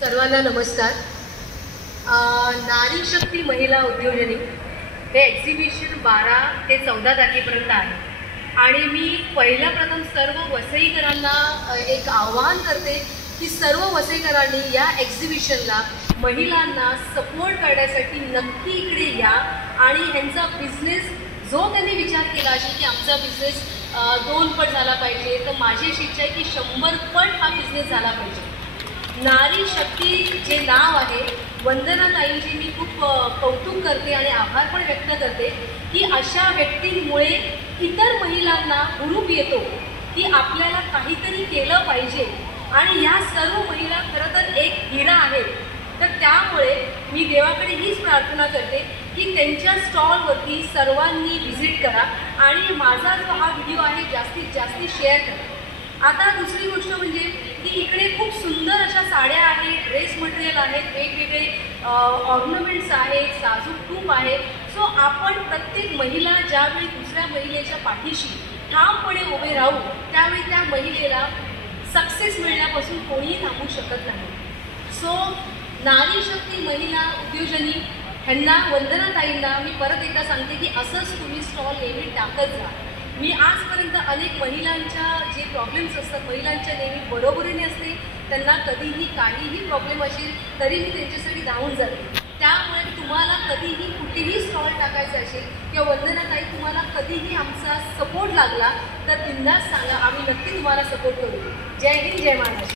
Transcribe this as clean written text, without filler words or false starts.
सर्वांना नमस्कार। नारी शक्ती महिला उद्योजनी हे एक्झिबिशन 12 ते 14 तारखेपर्यंत आहे आणि मी प्रथम सर्व वसईकरांना एक आवाहन करते की सर्व वसईकरांनी या एक्झिबिशनला महिलांना सपोर्ट करण्यासाठी नक्की इकडे या आणि ह्यांचा बिझनेस जो त्यांनी विचार केला असेल की आमचा बिझनेस 2 पट झाला पाहिजे, तर माझी अशी इच्छा आहे की 100 पट हा बिझनेस झाला पाहिजे। नारी शक्ती जे नाव आहे, वंदना ताईंची मी खूप कौतुक करते आणि आभार पण व्यक्त करते की अशा व्यक्तींमुळे इतर महिलांना हुरूप येतो की आपल्याला काहीतरी केलं पाहिजे आणि ह्या सर्व महिला खरं तर एक हिरा आहेत। तर त्यामुळे मी देवाकडे हीच प्रार्थना करते की त्यांच्या स्टॉलवरती सर्वांनी व्हिजिट करा आणि माझा जो हा व्हिडिओ आहे जास्तीत जास्त शेअर करा। आता दुसरी गोष्ट म्हणजे की इकडे खूप सुंदर अशा साड्या आहेत, ड्रेस मटेरियल आहेत, वेगवेगळे ऑर्नमेंट्स आहेत, साजूक तूप आहे। सो आपण प्रत्येक महिला ज्यावेळी दुसऱ्या महिलेच्या पाठीशी ठामपणे उभे राहू त्यावेळी त्या महिलेला सक्सेस मिळण्यापासून कोणीही थांबू शकत नाही। सो नारी शक्ती महिला उद्योजनी ह्यांना, वंदना ताईंना मी परत एकदा सांगते की असंच तुम्ही स्टॉल नेहमी टाकत जा। मी आजपर्यंत अनेक महिलांच्या जे प्रॉब्लेम्स असतात, महिलांच्या नेहमी बरोबरीने असते, त्यांना कधीही काहीही प्रॉब्लेम असेल तरी मी त्यांच्यासाठी धावून जाते। त्यामुळे तुम्हाला कधीही कुठेही स्टॉल टाकायचा असेल किंवा वंदना ताई तुम्हाला कधीही आमचा सपोर्ट लागला तर बिंदास सांगा, आम्ही नक्की तुम्हाला सपोर्ट करू। जय हिंद, जय महाराष्ट्र।